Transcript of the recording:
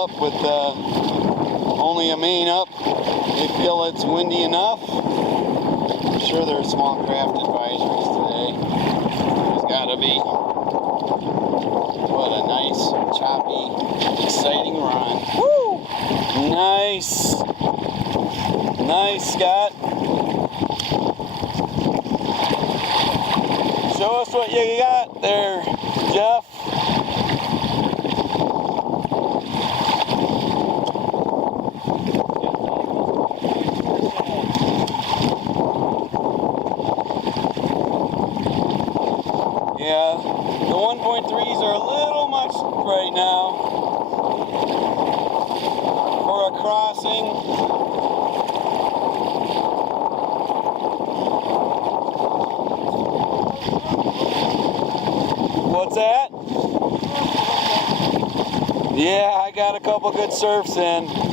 up with only a main up. They feel it's windy enough. I'm sure there are small craft advisories today. There's gotta be. What a nice, choppy, exciting run. Woo! Nice. Nice, Scott. Show us what you got there, Jeff. Yeah, the 1.3s are a little much right now for a crossing. What's that? Yeah, I got a couple good surfs in.